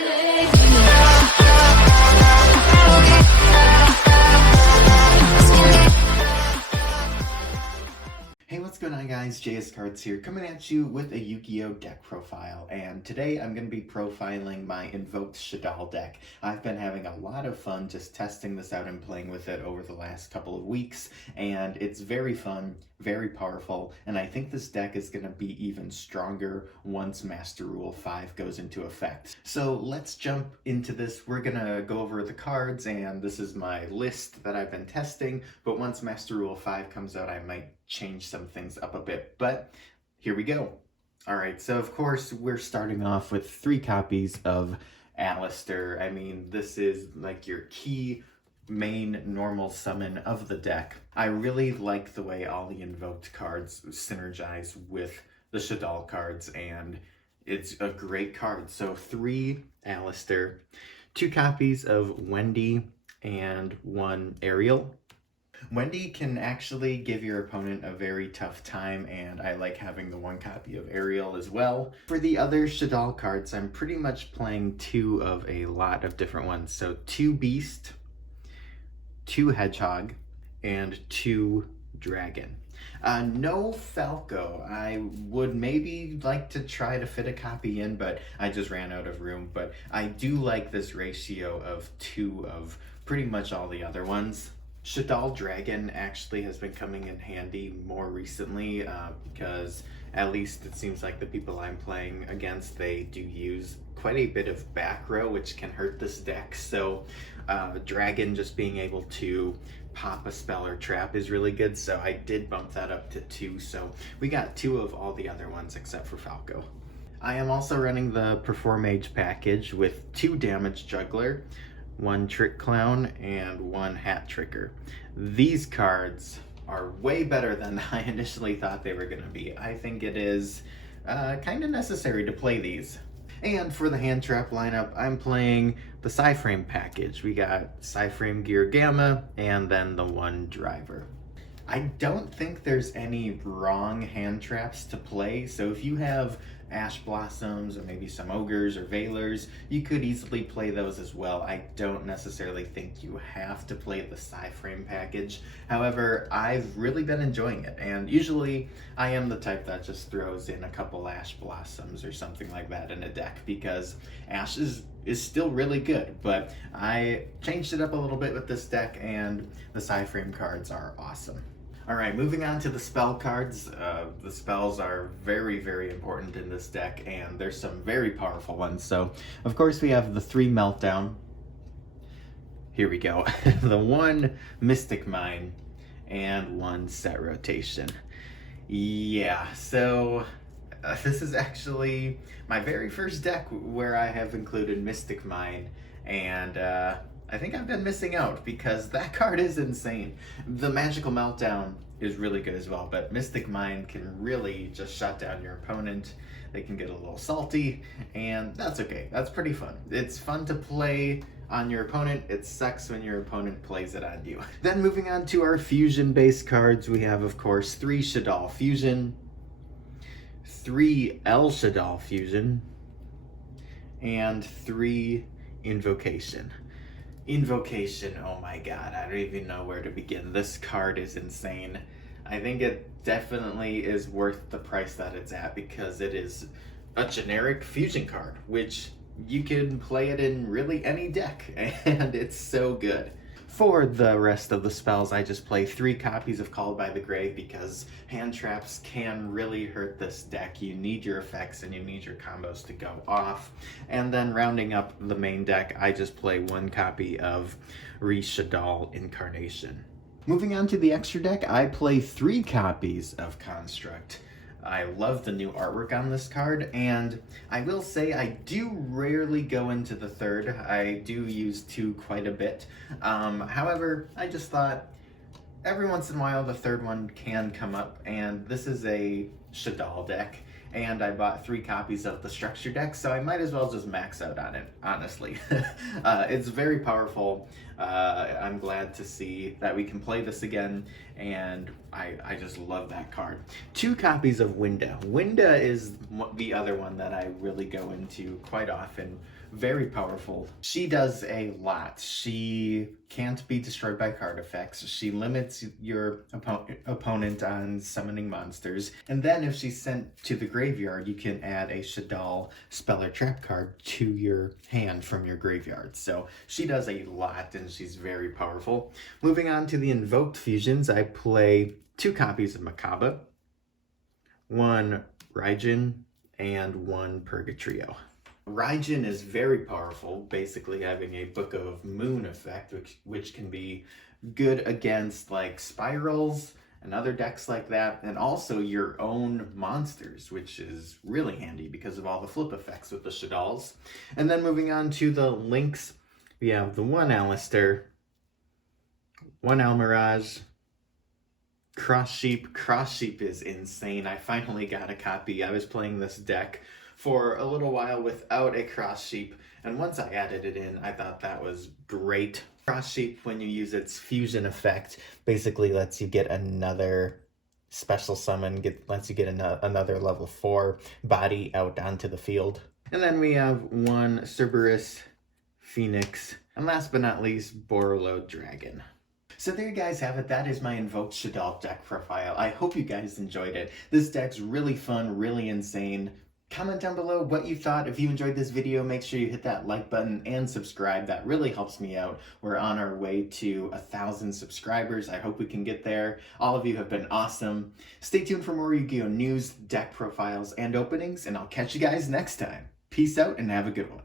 Hey, what's going on guys? JS Cards here, coming at you with a Yu-Gi-Oh! Deck profile, and today I'm going to be profiling my Invoked Shaddoll deck. I've been having a lot of fun just testing this out and playing with it over the last couple of weeks, and it's very fun, very powerful, and I think this deck is going to be even stronger once Master Rule 5 goes into effect. So let's jump into this. We're going to go over the cards, and this is my list that I've been testing, but once Master Rule 5 comes out, I might change some things up a bit, but here we go. Alright, so of course we're starting off with 3 copies of Alistair. I mean, this is like your key main normal summon of the deck. I really like the way all the invoked cards synergize with the Shaddoll cards, and it's a great card. So 3 Alistair, 2 copies of Wendy, and 1 Ariel. Wendy can actually give your opponent a very tough time, and I like having the 1 copy of Ariel as well. For the other Shaddoll cards, I'm pretty much playing 2 of a lot of different ones. So 2 Beast, 2 Hedgehog, and 2 Dragon. No Falco. I would maybe like to try to fit a copy in, but I just ran out of room. But I do like this ratio of 2 of pretty much all the other ones. Shaddoll Dragon actually has been coming in handy more recently because at least it seems like the people I'm playing against, they do use quite a bit of back row, which can hurt this deck. So Dragon just being able to pop a spell or trap is really good, so I did bump that up to 2, so we got 2 of all the other ones except for Falco. I am also running the Perform Age package with 2 Damage Juggler, 1 Trick Clown, and 1 Hat Tricker. These cards are way better than I initially thought they were going to be. I think it is kind of necessary to play these. And for the hand trap lineup, I'm playing the Psyframe package. We got Psyframe Gear Gamma, and then the 1 Driver. I don't think there's any wrong hand traps to play, so if you have Ash Blossoms or maybe some Ogres or Veilers, you could easily play those as well. I don't necessarily think you have to play the Psyframe package. However, I've really been enjoying it, and usually I am the type that just throws in a couple Ash Blossoms or something like that in a deck because Ash is still really good, but I changed it up a little bit with this deck, and the Psyframe cards are awesome. Alright, moving on to the spell cards. The spells are very, very important in this deck, and there's some very powerful ones. So, of course, we have the 3 Meltdown. Here we go. The 1 Mystic Mine, and 1 Set Rotation. Yeah, so this is actually my very first deck where I have included Mystic Mine, and I think I've been missing out because that card is insane. The Magical Meltdown is really good as well, but Mystic Mine can really just shut down your opponent. They can get a little salty, and that's okay. That's pretty fun. It's fun to play on your opponent. It sucks when your opponent plays it on you. Then moving on to our fusion-based cards, we have, of course, 3 Shaddoll Fusion, 3 El Shaddoll Fusion, and 3 Invocation. Invocation, oh my god, I don't even know where to begin. This card is insane. I think it definitely is worth the price that it's at because it is a generic fusion card, which you can play it in really any deck, and it's so good. For the rest of the spells, I just play 3 copies of Called by the Grave because hand traps can really hurt this deck. You need your effects and you need your combos to go off. And then rounding up the main deck, I just play 1 copy of Shaddoll Incarnation. Moving on to the extra deck, I play 3 copies of Construct. I love the new artwork on this card, and I will say I do rarely go into the 3rd. I do use 2 quite a bit. However, I just thought every once in a while the 3rd one can come up, and this is a Shaddoll deck, and I bought 3 copies of the structure deck, so I might as well just max out on it, honestly. It's very powerful. I'm glad to see that we can play this again, and I just love that card. 2 copies of Winda. Winda is the other one that I really go into quite often. Very powerful. She does a lot. She can't be destroyed by card effects. She limits your opponent on summoning monsters. And then if she's sent to the graveyard, you can add a Shaddoll spell or trap card to your hand from your graveyard. So she does a lot, and she's very powerful. Moving on to the Invoked fusions, I play 2 copies of Makaba, 1 Raijin, and 1 Purgatrio. Raijin is very powerful, basically having a Book of Moon effect, which can be good against like spirals and other decks like that, and also your own monsters, which is really handy because of all the flip effects with the Shaddolls. And then moving on to the links, we have the 1 Alistair, 1 Almirage, Cross Sheep. Cross Sheep is insane. I finally got a copy. I was playing this deck for a little while without a Cross Sheep, and once I added it in, I thought that was great. Cross Sheep, when you use its fusion effect, basically lets you get another special summon, lets you get another level 4 body out onto the field. And then we have 1 Cerberus, Phoenix, and last but not least, Borolo Dragon. So there you guys have it. That is my Invoked Shaddoll deck profile. I hope you guys enjoyed it. This deck's really fun, really insane. Comment down below what you thought. If you enjoyed this video, make sure you hit that like button and subscribe. That really helps me out. We're on our way to 1,000 subscribers. I hope we can get there. All of you have been awesome. Stay tuned for more Yu-Gi-Oh! News, deck profiles, and openings, and I'll catch you guys next time. Peace out and have a good one.